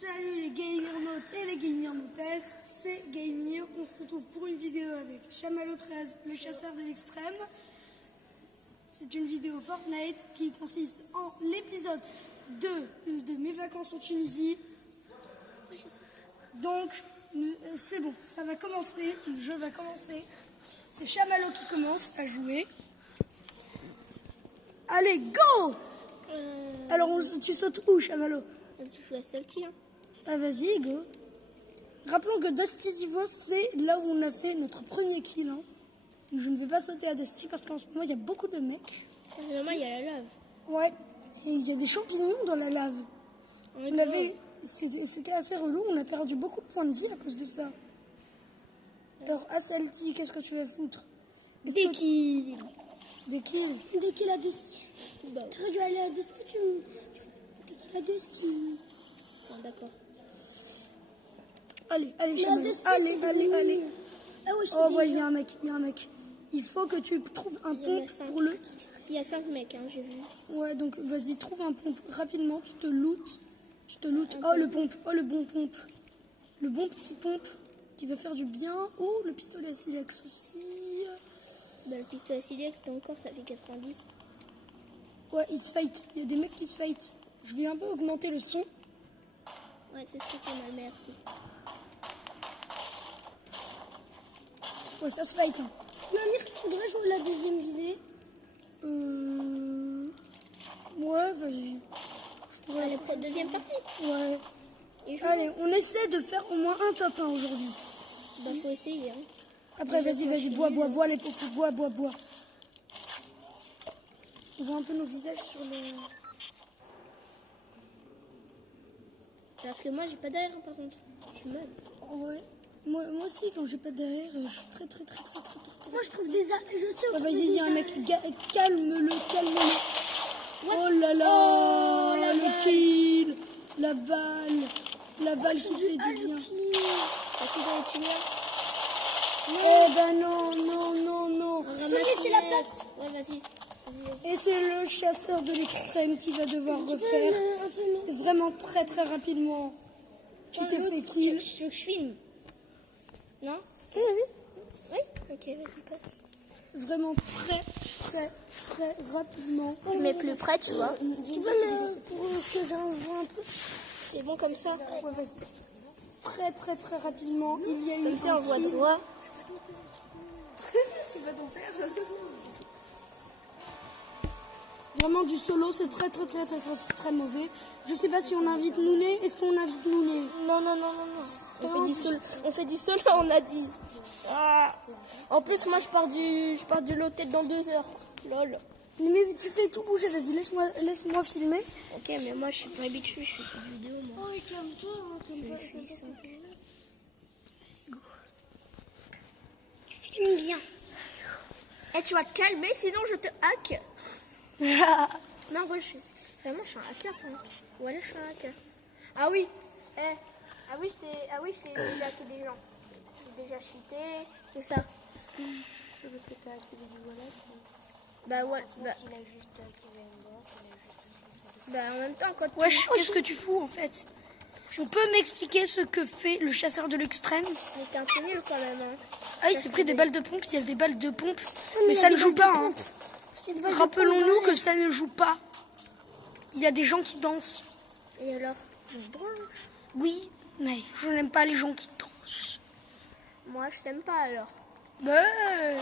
Salut les gamernautes et les gamernautesses, c'est Gamer. On se retrouve pour une vidéo avec Chamallow 13, le chasseur de l'extrême. C'est une vidéo Fortnite qui consiste en l'épisode 2 de mes vacances en Tunisie. Donc, c'est bon, ça va commencer, le jeu va commencer. C'est Chamallow qui commence à jouer. Allez, go! Alors, tu sautes où, Chamallow? Je suis la seule qui. Ah, vas-y, go. Rappelons que Dusty Divo, c'est là où on a fait notre premier kill. Hein. Je ne vais pas sauter à Dusty parce qu'en ce moment, il y a beaucoup de mecs. Normalement, il y a la lave. Ouais, et il y a des champignons dans la lave. C'était assez relou, on a perdu beaucoup de points de vie à cause de ça. Alors, Asalti, qu'est-ce que tu vas foutre? Des kills. Des kills? Dès qu'il a Dusty. Bah, Tu aurais dû aller à Dusty, dès qu'il a Dusty. bon, d'accord. Allez, Mais Chamallow. Dusty, Allez, c'est allez, devenu- allez. Ah ouais, je Oh, te ouais, dis. il y a un mec, Il faut que tu trouves un Il y en a pompe 5. pour le... Il y a 5 mecs, hein, j'ai vu. Ouais, donc vas-y, trouve un pompe rapidement, je te loot. Oh, le pompe, oh, le bon pompe. Le bon petit pompe qui va faire du bien. Oh, le pistolet à silex aussi. Bah, le pistolet silex, encore, ça fait 90. Ouais, ils se fight. Il y a des mecs qui se fight. Je vais un peu augmenter le son. Ouais, c'est ce qu'on a, merci. Ouais, ça se fight. Hein. Mamie, tu voudrais jouer la deuxième vidéo? Ouais, vas-y. Allez, pour la deuxième partie. Ouais. Et je Allez, on essaie de faire au moins un top 1 aujourd'hui. Bah, faut essayer, hein. Après, Déjà, vas-y, moi, je suis bois nulle. les pompes, bois. On voit un peu nos visages sur le... Parce que moi, j'ai pas d'air, hein, par contre. Je suis mal. Ouais. Moi aussi, quand j'ai pas derrière, je suis très. Moi, je trouve des... Je sais où Ah, trouver vas-y, il y des a un mec, arrêts. calme-le. Oh là là, Oh, la le balle. kill, la balle qui fait Ah, du le bien. kill. Parce que dans les tunnels, Eh ben non. on ramasse laisser les la ailes. place. Ouais, vas-y. Et c'est le chasseur de l'extrême qui va devoir refaire vraiment très rapidement. Tu t'es fait kill. Tu veux que je filme? Non? Oui. Oui? Ok, vas-y, passe. Vraiment très rapidement. Mais plus près, tu vois. Tu peux me... pour que j'en vois un peu? C'est bon comme ça. Ouais, vas-y. Très rapidement, il y a eu Comme ça, un on voit kill. droit. Vraiment du solo, c'est très mauvais. Je sais pas si on invite Nouné. Est-ce qu'on invite Nouné? Non. On fait du solo, on a dit. Ah. En plus, moi, je pars du lot tête dans 2 heures. Lol. Mais tu fais tout bouger, vas-y, laisse-moi filmer. Ok, mais moi, je suis pas habituée, je fais plus de vidéos, moi. Oh, calme-toi. Je fais 5. Filme bien. Eh, tu vas te calmer, sinon je te hack. Non, moi, vraiment, je suis un hacker. Hein. Voilà, je suis un hacker. Ah oui. Ah oui, je t'ai déjà hacké des gens. J'ai déjà cheaté, tout ça. C'est parce que t'as activé du wallet. Bah ouais. Bah en même temps, quand Wesh, qu'est-ce que tu fous en fait? On peut m'expliquer ce que fait le chasseur de l'extrême? Mais t'es un peu nul quand même. Hein. Ah, il s'est pris des balles de pompe, il y a des balles de pompe. Mais il y a ça des ne joue balles de pas. Hein. pompe. C'est des balles de Rappelons-nous pompe, que ça ne joue pas. Il y a des gens qui dansent. Et alors? Oui, mais je n'aime pas les gens qui dansent. Moi, je t'aime pas alors. Bah,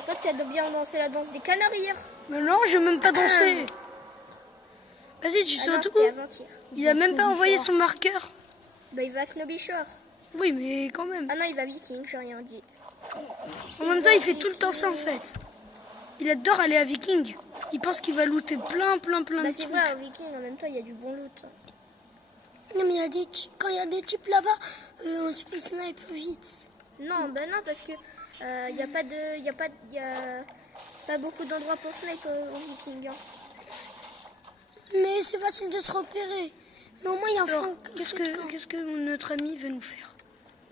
Toi, tu as bien dansé la danse des Canaries hier. mais non, je n'ai même pas dansé. Vas-y, tu Ah non, sautes c'était où? avant-hier. Il a même pas envoyé son marqueur. Bah, il va à Snobby Shore. Oui, mais quand même. Ah non, il va Viking, j'ai rien dit. En même temps, il fait tout le temps ça en fait. Il adore aller à Viking. Il pense qu'il va looter plein Bah, de c'est trucs. vrai, au Viking, en même temps, il y a du bon loot. Non, mais quand il y a des types là-bas, on se fait snipe vite. Non, bah non, parce que il y a pas beaucoup d'endroits pour snipe au Viking. Hein. Mais c'est facile de se repérer. Mais au moins, il y a un Alors, flanc. qu'est-ce que notre ami veut nous faire?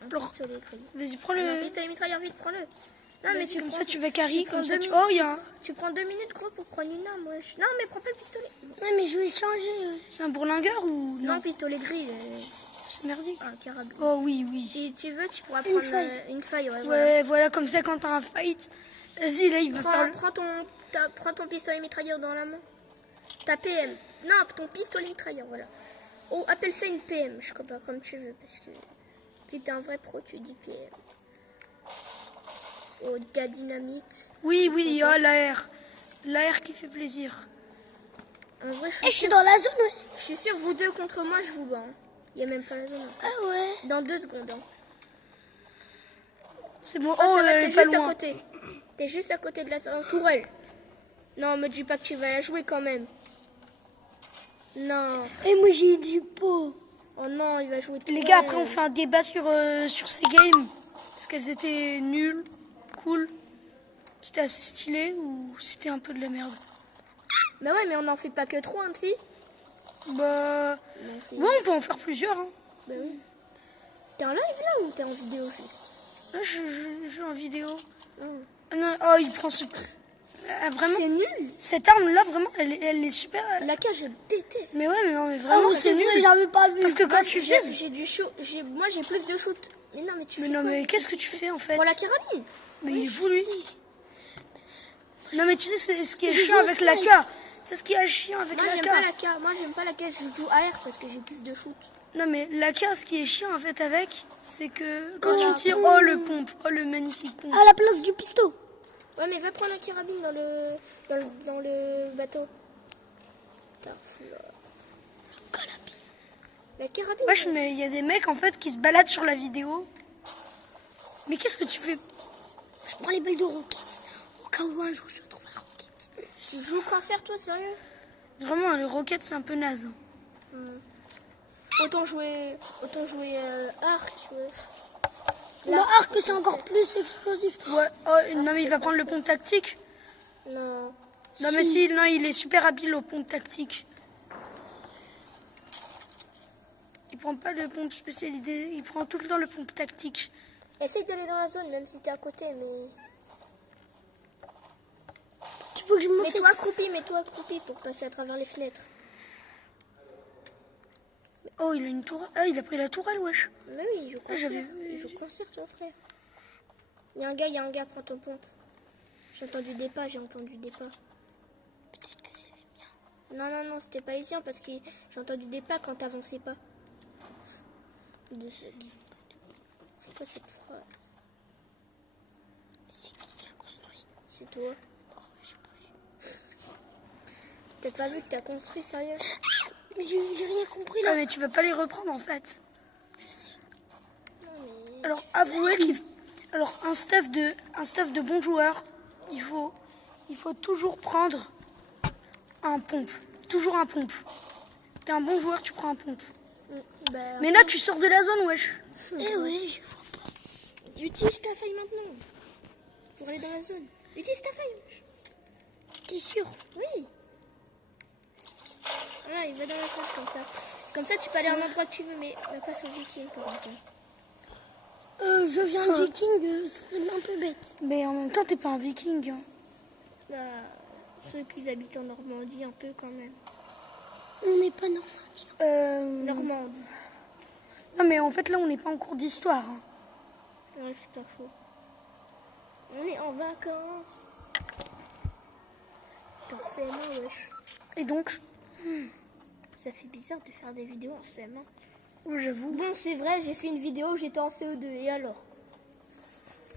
Un Alors, pistolet gris. vas-y, prends Un le... pistolet mitrailleur, vite, prends-le. Non, mais tu comme prends ça, tu vas carry, prends comme ça, 2 tu... minutes. Oh, il y a un... Tu prends 2 minutes, gros, pour prendre une arme, wesh. Non, mais prends pas le pistolet. Non, mais je vais changer. C'est un bourlingueur ou... Non, pistolet gris. C'est merdique. Un carabine. Oh oui, oui. Si tu veux, tu pourras Une prendre feuille. une feuille. Ouais, Ouais, voilà, comme ça, quand t'as un fight, vas-y, là, il va faire voilà. Prends ton pistolet mitrailleur dans la main. Ta PM. Non, ton pistolet mitrailleur, voilà. Oh, appelle ça une PM, je crois pas, comme tu veux, parce que si t'es un vrai pro, tu dis PM. Oh, gars dynamite. Oui, oui, oh, l'AR. L'AR qui fait plaisir. En vrai, Et je suis dans la zone, ouais. je suis sûr, vous deux contre moi, je vous bats. Hein. Il y a même pas la zone. Ah ouais. Dans 2 secondes. Hein. C'est bon. Oh, Oh, ça va, elle t'es est pas juste à loin. côté. T'es juste à côté de la tourelle. Non, me dis pas que tu vas la jouer quand même. Non. Et moi, j'ai du pot. Oh non, il va jouer Les gars, après, on fait un débat sur ces games. Est-ce qu'elles étaient nulles, cool, c'était assez stylé ou c'était un peu de la merde? Bah ouais, mais on n'en fait pas que 3, hein, si. Bah, Non, c'est- ouais, on peut en faire plusieurs. Hein. Bah oui. T'es en live là ou t'es en vidéo juste? Là, je joue en vidéo. Oh. Ah non, oh, il prend ce... Ah, vraiment, C'est nul. cette arme-là, vraiment, elle est super. La cage, je déteste. Mais ouais, mais non, mais Ah vraiment, oui, c'est vrai, nul. j'avais pas vu. Parce que quand tu J'ai vises... du shoot. Moi, j'ai plus de shoot. Mais non, mais tu Mais fais non, quoi? mais qu'est-ce que tu fais, en fait? Pour la carabine. Mais il est fou, lui. Non, mais tu sais, c'est ce qui est Je chiant joue au avec la snipe. K. C'est ce qui est chiant avec Moi, la j'aime K. pas la K. Moi, j'aime pas la K. Je joue AR parce que j'ai plus de shoot. Non, mais la K, ce qui est chiant, en fait, avec, c'est que quand Oh, tu tires, pompe. oh, le pompe, oh, le magnifique pompe. À la place du piston. Ouais, mais va prendre la carabine dans le bateau. Putain, la carabine. Wesh, mais il y a des mecs, en fait, qui se baladent sur la vidéo. Mais qu'est-ce que tu fais? Je prends les balles de roquettes. Au cas où un jour je trouve un roquette. Tu joues quoi faire, toi, sérieux? Vraiment, les roquettes, c'est un peu naze. Autant jouer arc, ouais. Le arc, c'est encore plus explosif. Ouais, oh, non, mais il va prendre le pompe tactique. Non. Non, mais si, non, il est super habile au pompe tactique. Il prend pas le pompe spécialisé, il prend tout le temps le pompe tactique. Essaye d'aller dans la zone, même si t'es à côté, mais... Tu veux que je me fasse... Mets-toi accroupi pour passer à travers les fenêtres. Oh, il a une tourelle. Ah, il a pris la tourelle, wesh. Mais oui, je concert. j'avais vu. Je concert, ton frère. Il y a un gars, prends ton pompe. J'ai entendu des pas. Peut-être que c'est bien. Non, c'était pas évident parce que j'ai entendu des pas quand t'avançais pas. C'est quoi cette phrase? C'est qui a construit? C'est toi. Oh, j'ai pas vu. T'as pas vu que t'as construit, sérieux? Mais j'ai rien compris Ah, là. mais tu vas pas les reprendre, en fait. Non, mais... Alors, avouez qu'il... Alors, un stuff de bon joueur, il faut toujours prendre un pompe. Toujours un pompe. T'es un bon joueur, tu prends un pompe. Bah, Mais là, tu sors de la zone, wesh. Eh ouais, je vois pas. utilise ta faille maintenant. Pour aller dans la zone. Utilise ta faille. T'es sûr? Oui. Voilà, il va dans la zone comme ça. Comme ça, tu peux aller à l'endroit que tu veux, mais va pas sur le viking pour l'instant. Je viens de viking, c'est un peu bête. Mais en même temps, t'es pas un viking. Hein. Bah, ceux qui habitent en Normandie, un peu quand même. On n'est pas normal. Normande. Non, mais en fait, là, on n'est pas en cours d'histoire. Hein. Ouais, c'est pas faux. On est en vacances. T'es en CM1, wesh. Et donc, Ça fait bizarre de faire des vidéos en CM1. j'avoue, Bon, c'est vrai, j'ai fait une vidéo où j'étais en CE2. Et alors?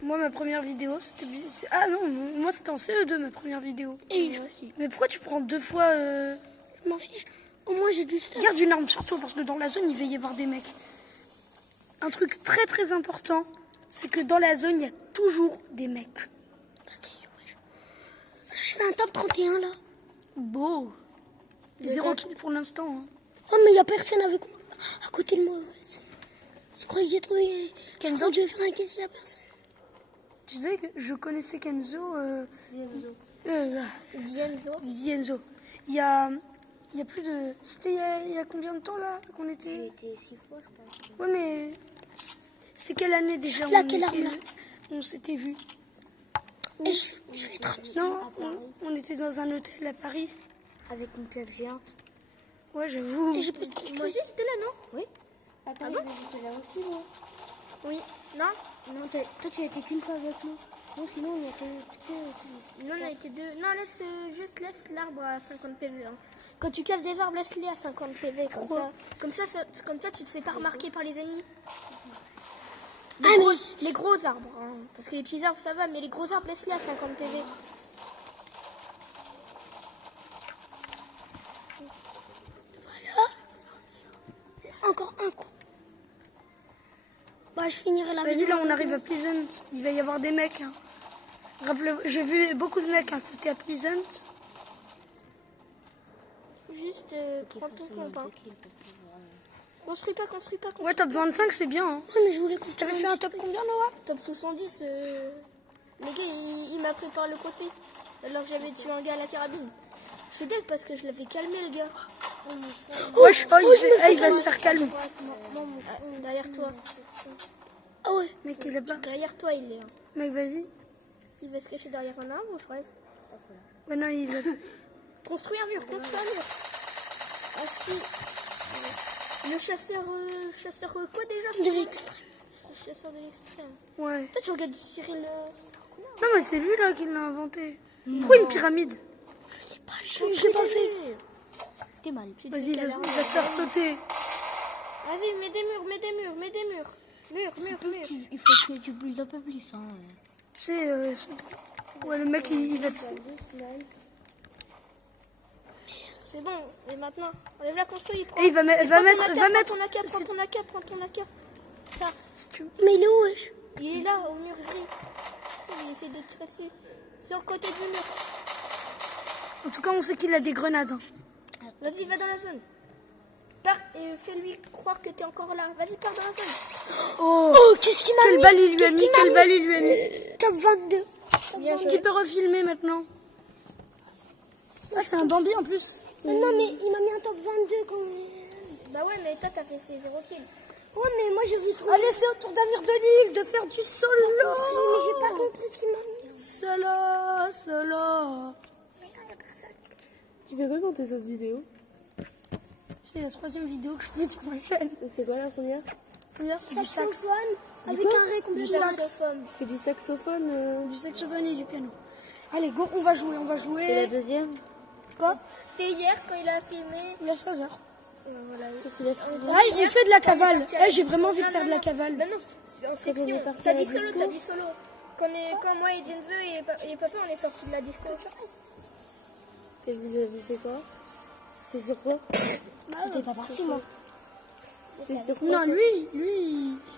moi, ma première vidéo, c'était... Ah non, moi, c'était en CE2, ma première vidéo. Et Moi aussi. Mais pourquoi tu prends 2 fois... je m'en fiche. Au moins j'ai du stuff. Garde une arme sur toi, parce que dans la zone, il va y avoir des mecs. Un truc très, très important, c'est que dans la zone, il y a toujours des mecs. Là, t'es sûr, wesh. Là, je fais un top 31 là. Beau. 0 kill pour l'instant. Hein. Oh mais il y a personne avec moi. À côté de moi. Ouais. Je crois que j'ai trouvé... Je crois que je vais faire un kill si y a personne. Tu sais que je connaissais Kenzo... Dienzo. Zienzo. Il y a plus de... C'était il y a combien de temps, là, qu'on était... J'ai été 6 fois, je pense. Ouais, mais... C'est quelle année, déjà Là, on quelle était- arme, là On s'était vus. Et je vais être rapide. Non, on était dans un hôtel à Paris. Avec une pieuvre géante. Ouais, j'avoue. Et j'ai plus de construire. Moi aussi, c'était là, non? Oui. Attends, Ah bon j'étais là aussi, moi. Oui. Non. Non, toi, tu as été qu'une fois avec nous. Non, sinon, on a que... Non, on a été deux. Non, laisse l'arbre à 50 PV. Hein. Quand tu casses des arbres, laisse-les à 50 PV. Comme ça, tu te fais pas remarquer par les ennemis. Les gros arbres. Hein. Parce que les petits arbres, ça va, mais les gros arbres, laisse-les à 50 PV. Encore un coup. Bah, je finirai la Vas-y, vidéo. là, on arrive à Pleasant. Il va y avoir des mecs. Hein. J'ai vu beaucoup de mecs hein, sauter à Pleasant. Juste prends ton compte. Hein. Construis pas. Ouais, top 25, c'est bien. Hein. Ouais, mais je voulais construire. T'avais fait un top combien, Noah? Top 70, le gars, il m'a pris par le côté. Alors que j'avais tué un gars à la carabine. Je suis deg parce que je l'avais calmé, le gars. Wesh, il va se faire calmer. Derrière toi. Ah ouais, mec, il est bas. Derrière toi, il est. Hein. Mec, vas-y. Il va se cacher derrière un arbre, je rêve. Ouais, non, il est... Construis un mur. Ah si. Le chasseur quoi déjà? De l'extrême. Le chasseur de l'extrême. Ouais. Toi, tu regardes Cyril. Non, mais c'est lui, là, qui l'a inventé. Pourquoi une pyramide? Je sais pas, J'ai pas fait. T'es mal. Vas-y, il va te faire sauter. Vas-y, mets des murs. Murs. Il faut que tu builds un peu plus. Hein. Tu sais, ouais, le mec, il va te... C'est bon, et maintenant, enlève la construit. Et il va mettre... Prends ton AK. Ça, Mais il est où, wesh? il est là, au mur ici. Il essaie de tirer dessus. Sur le côté du mur. En tout cas, on sait qu'il a des grenades. Hein. Vas-y, va dans la zone. Pars et fais-lui croire que t'es encore là. Vas-y, pars dans la zone. Oh, qu'est-ce qu'il m'a mis? quelle balle il lui a mis, quelle balle il lui a mis. Top 22. Bien joué. Tu peux refilmer maintenant. Ah, c'est un Bambi en plus. Non, mais il m'a mis un top 22 quand... Bah ouais, mais toi, t'as fait 0 kill. Ouais, mais moi j'ai vu trop. Allez, c'est au tour d'Amir de Lille de faire du solo. Mais j'ai pas compris ce qu'il m'a mis. Solo. Tu fais quoi dans tes autres vidéos? C'est la 3e vidéo que je fais sur ma chaîne. Et c'est quoi la première? Première, c'est du sax. Saxophone avec un ré complet. Du sax. Tu fais du saxophone Du saxophone et du piano. Allez, go, on va jouer, Et la deuxième? Quoi? C'était hier quand il a filmé. Il y a 16h. Voilà. Ah, il fait de la cavale. Eh, j'ai vraiment envie de faire de la cavale. Non, c'est en section. est parti T'as à la dit solo, disco. t'as dit solo. Quand moi et Denzo et papa, on est sortis de la disco. Et vous avez fait quoi? C'était sur quoi? J'étais pas partie, moi. C'était sur quoi? Non, lui.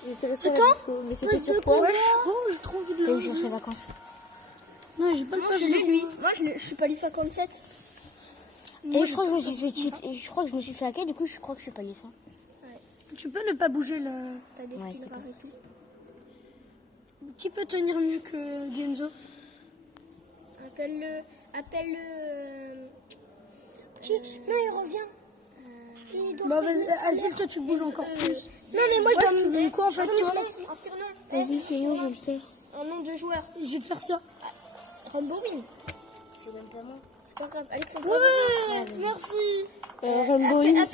Il était resté à la disco. Mais c'était sur quoi? Ouais, oh, j'ai trop envie de le... sur ses vacances. Non, j'ai pas le Moi, pas je l'ai, lui. Moi, je suis pas les 57. Et je crois que je me suis fait hacker, du coup je crois que je suis pas laissé. Tu peux ne pas bouger là. T'as des skills rares et tout. Qui peut tenir mieux que Genzo? Appelle-le. Non, il revient. Il doit Bah vas-y, Azil, toi tu bouges encore plus. Non, mais moi Ouais, je tu dois veux quoi en fait toi? Un surnom. Vas-y, sinon je vais le faire. Un nom de joueur. Je vais te faire ça. Rambo Win. C'est même pas moi. C'est pas grave. Alexandre. Ouais, merci. Rambo Ins.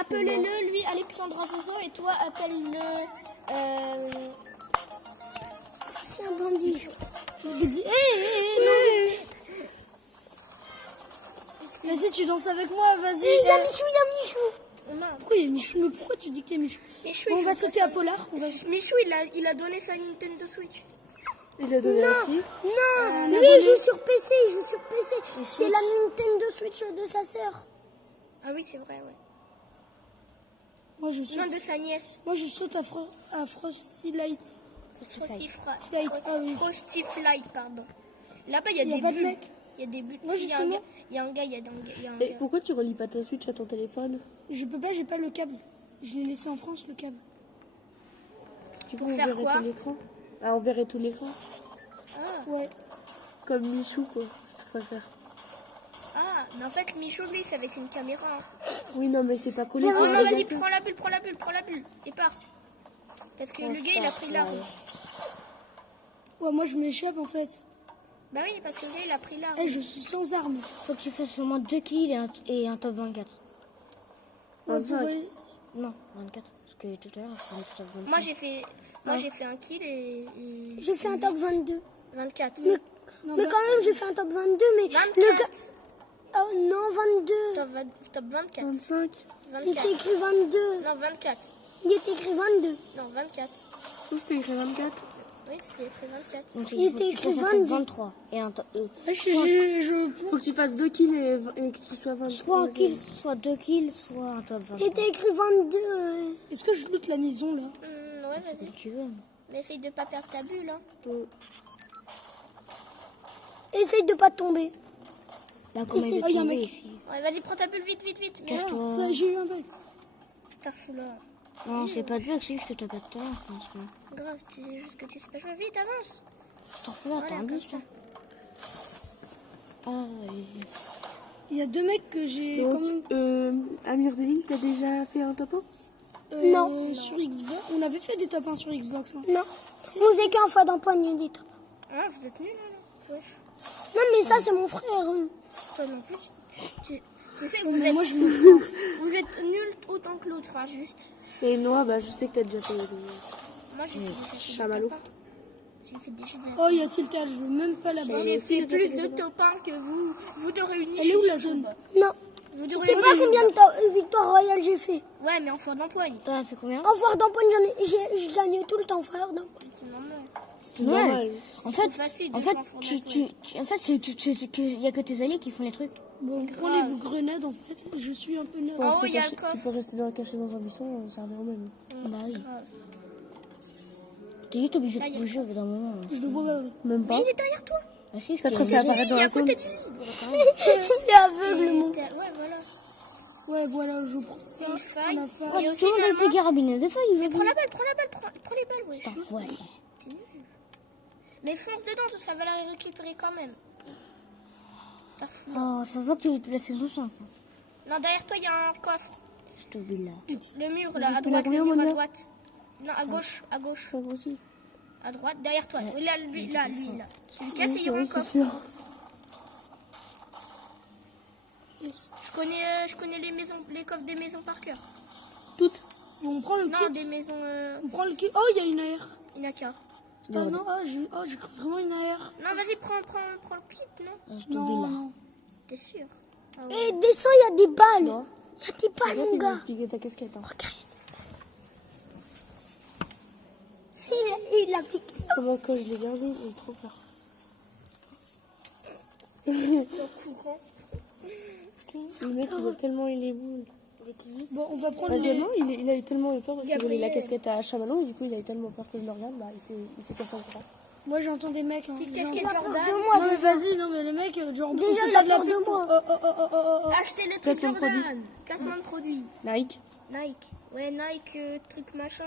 Appelez-le, lui, Alexandre Azozo, et toi, appelle-le. Ça, c'est un bandit. Il dit, non. Vas-y, tu danses avec moi, vas-y. Il y a Michou. Pourquoi il y a Michou? Mais pourquoi tu dis qu'il y a Michou? Michou, Bon, on il va joue sauter pas à Polar. On va... Michou, il a donné sa Nintendo Switch. Il a donné à qui? Non, lui il joue sur PC, C'est la Nintendo Switch de sa sœur. Ah oui, c'est vrai, ouais. Moi, je saute. Non, de sa nièce. Moi, je saute à Frosty Light. Flight. Ah oui. Frosty Flight, pardon. Là-bas, il y a Il y a des pas de bulles. mec. Il y a des bulles. Moi, Il y a un justement. gars, il y a un gars, il y a un Et gars. pourquoi tu relis pas ta Switch à ton téléphone? Je peux pas, j'ai pas le câble. Je l'ai laissé en France, le câble. Tu peux Pour faire enverrer quoi? tout l'écran? Ah, enverrer tout l'écran. Ah, Ouais. Comme Michou, quoi. Je préfère. ah, mais en fait, Michou, lui, c'est avec une caméra. Hein. Oui, non, mais c'est pas collé. Non, c'est non, vas-y, réglé. prends la bulle, et pars. Parce que le gars, il a pris l'arme. Ouais, moi, je m'échappe en fait. Bah oui, parce que le gars, il a pris l'arme. Eh, je suis sans arme. Faut que tu fasses seulement 2 kills et un top 24. Ouais, 25. ouais. Non, 24. Parce que tout à l'heure, c'est un top 25. Moi j'ai fait un kill et J'ai fait un top 22. 24. Mais quand même, j'ai fait un top 22, mais 24. le gars... Oh non, 22. Top 24. 25. Il 24. était écrit 22. Non, 24. Il était écrit 22. Non, 24. Où c'était écrit 24? Oui, c'était écrit 24. Il Donc, était faut que tu écrit fasses un top 22. 23. Et un top... Je Faut que tu fasses 2 kills et que tu sois 23. Soit un kill, soit 2 kills, soit un top 23. il était écrit 22. Est-ce que je loot la maison là? Ouais, vas-y. Si tu veux. Mais essaye de pas perdre ta bulle. Hein. Essaye de pas tomber. Là, comment il est Oh, y a un tombé mec. ici? Ouais, vas-y, prends ta bulle vite, vite, vite. Mais Ah, Cache-toi. ça, j'ai eu un bug. Starfouler. Non, c'est pas de bug, c'est juste que t'as pas de talent, franchement. Grave, tu sais juste que tu sais pas jouer. Vite, avance. T'en fous là, t'as Voilà, un comme bus, ça. ça. Ah, allez. Il y a 2 mecs que j'ai quand même. Donc, Amir de Lille, t'as déjà fait un top 1? Non. Sur Xbox. On avait fait des top 1 sur Xbox. Hein. Non. On faisait qu'un fois d'empoigner des top. Ah, vous êtes nuls, là. Wesh. Non, mais ça, c'est mon frère. hein. Toi non plus. Tu sais que Oh, vous mais êtes, moi, je me vous êtes nuls autant que l'autre, hein, juste. Et Noah, bah, je sais que t'as déjà fait Moi, j'ai fait des Chamallow. top 1. J'ai fait des choses. Oh, il y a Tiltal, je veux même pas la balle. J'ai aussi, fait le plus top de 1. top 1 que vous. Vous deux réunis. Elle est où la zone? Non. Vous Tu deux sais réunis. pas combien de victoires royales j'ai fait. Ouais, mais en fort d'empoigne. T'en as fait combien? En foire d'empoigne, je gagne tout le temps, frère d'empoigne. C'est normal. C'est normal. En fait, facile de jouer en fort d'empoigne. Il y a que tes alliés qui font les trucs. Bon, on prend les grenades en fait. Je suis un peu neutre. En haut, il y a un Tu coffre. peux rester caché dans un buisson, ça revient au même. Bah oui. Grave. T'es juste obligé Là, de il y a bouger au bout d'un moment. Je le vois pas. Même pas. Il est derrière toi. Ah si, Ça te c'est fait apparaître dans Il est la à zone. côté du lit. Il est aveugle, mon. Ouais, voilà. Ouais, voilà, je prends ça. Une faille. On a fait- Et aussi, Tout le monde avec maman. les carabines. Des fois, il Mais joue prends la balle, prends les balles, wesh. parfois. T'es nul. Mais fonce dedans, ça va la récupérer quand même. Starfouler. Oh, ça se voit que tu es la saison 5. Non, derrière toi, il y a un coffre. Je t'oublie là. Le mur, là, à Tu droite, l'as combien, le mur à Monia? droite. Non, à gauche, à gauche. Ça aussi. À droite, derrière toi. Oui, là, lui, là. Tu le casses et il y Oui, aura un c'est coffre. sûr. Je connais les coffres des maisons par cœur. Toutes. On prend le Non, kit. des maisons On prend le kit. Oh, il y a une AR. Inaka. Ah non, j'ai cru vraiment une AR. Non, vas-y, prends le kit, non? Je t'oublie Non, là. non. T'es sûr? Ah ouais. Et descends, il y a des balles. Non. Il y a des balles, mon Il gars. va piquer ta casquette. Hein. Regarde. Il a piqué. Comment quand je l'ai gardé, j'ai trop peur. Courant. Le mec, il a tellement eu les boules. Bon, on va prendre Bah, les... non, il a eu tellement eu peur parce qu'il volait la Gabriel. casquette à Chamallow et du coup il a eu tellement peur que je le regarde, bah il s'est cassé un bras. Moi, j'entends des mecs. Hein. Petite Genre- casquette Jordan. Non, mais vas-y, non, mais les mecs, genre, Déjà, on fait il pas a de la peur de pub. moi. Oh. Achetez le truc Placement de Jordan. Placement de produit. Nike, Nike. Ouais, Nike, truc machin.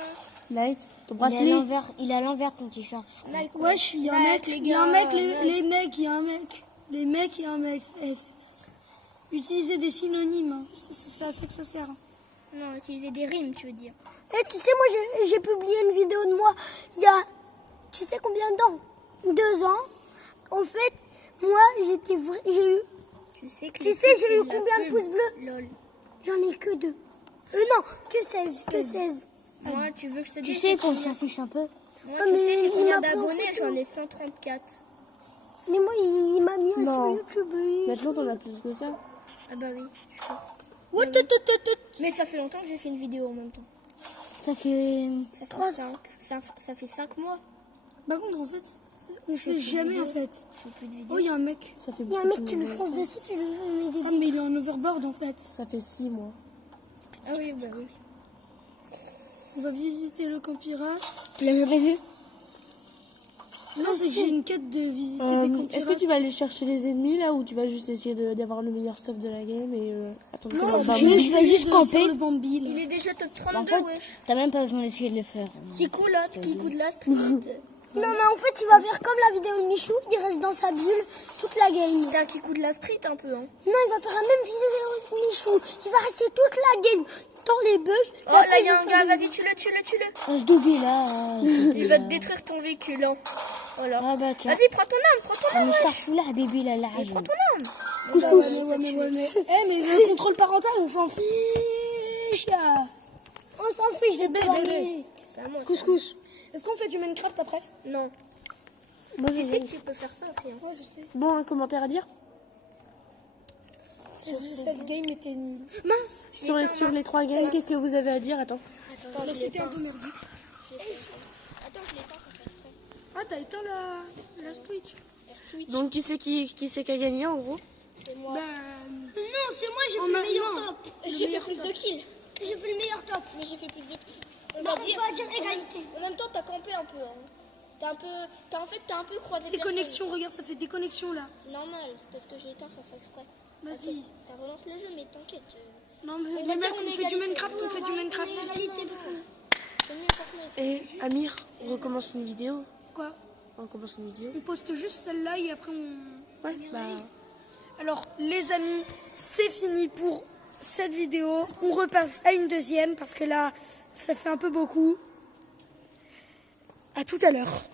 Nike, ton Il bracelet. a l'envers ton t-shirt. Nike. Wesh, il y a un mec, les il y a un gars, mec, Nike. les mecs, il y a un mec. Les mecs, il y a un mec, c'est SMS. Utilisez des synonymes, hein. C'est à ça que ça sert. hein. Non, utiliser des rimes, tu veux dire. Et tu sais, moi, j'ai publié une vidéo de moi il y a, tu sais combien de temps 2 ans. En fait, moi, j'ai eu, Tu sais que Tu les sais, pubs, j'ai c'est eu de la combien de pub. pouces bleus Lol. j'en ai que 2. Non, que 16, que 16. Moi, tu veux que je te Tu dise sais j'ai qu'on combien- s'affiche un peu. Moi, Ah, tu mais sais, j'ai il combien m'a pris en d'abonnés? photo. J'en ai 134. Mais moi, il m'a mis Non. sur YouTube. Maintenant t'en as plus que ça. Ah bah oui, je sais. What, tout. Mais ça fait longtemps que j'ai fait une vidéo en même temps. Ça fait Ça 3 fait 5 mois. Par contre, en fait, on sait jamais, en fait. J'ai plus de vidéos. Oh, il y a un mec. Ça fait Il y a un beaucoup mec, de tu le mois. fonces dessus, tu lui mets des Ah, mais il est en overboard, en fait. Ça fait 6 mois. Ah oui, bah oui. On va visiter le camp pirate. Tu l'as jamais vu Non, c'est que j'ai une quête de visiter des camps Est-ce que pirates. tu vas aller chercher les ennemis là ou tu vas juste essayer d'avoir le meilleur stuff de la game et attendre que Non, leur je bambou- vais je vais essayer juste de camper. faire le Bambi, là. Il est déjà top En 32, fait, wesh. t'as même pas besoin d'essayer de le faire. Qui coulotte, qui coud la street. Non, mais en fait, il va faire comme la vidéo de Michou, il reste dans sa bulle toute la game. T'as un qui coud la street un peu, hein. Non, il va faire la même vidéo de Michou. Il va rester toute la game dans les bugs. Oh là, il y a un gars, vas-y, tue-le. On se double là. Il va te détruire ton véhicule, hein. Voilà. Ah bah tiens. Vas-y, prends ton âme, Le Starfouler, Bibi, là, là. prends ton âme. Couscous. Ouais, mais. Eh, mais le contrôle parental, on s'en fiche. Oh, On s'en fiche de 3 bébé. minutes. C'est à moi. Couscous. Est-ce qu'on fait du Minecraft après? Non. Moi, Tu je sais que tu peux faire ça aussi. Hein. Ouais, je sais. Bon, un commentaire à dire Cette game était nulle. Mince. sur les 3 games, qu'est-ce que vous avez à dire? Attends. Attends, Là, c'était un peu merdique. Attends, je l'éteins, ça passe pas. Ah, t'as éteint la Switch? La Switch, Donc, qui c'est qui a gagné en gros? c'est moi. Bah, Non, c'est moi, j'ai en fait le ma- meilleur non. top. J'ai fait plus de kills. J'ai fait le meilleur top. Mais j'ai fait plus de. On Non, va il dire. faut dire égalité. En même temps, t'as campé un peu. Hein. T'as un peu croisé. déconnexion, regarde, ça fait déconnexion là. C'est normal, c'est parce que j'ai éteint sans faire exprès. Vas-y. Ça relance le jeu, mais t'inquiète. Non, mais On les va mecs, dire on on est fait du égalité. Minecraft, on fait du Minecraft. Égalité parce qu'on C'est mieux Fortnite. Et Amir, on recommence une vidéo. Quoi? On recommence une vidéo. On poste juste celle-là et après on... Ouais, bah. Alors, les amis, c'est fini pour cette vidéo. On repasse à une deuxième parce que là, ça fait un peu beaucoup. À tout à l'heure.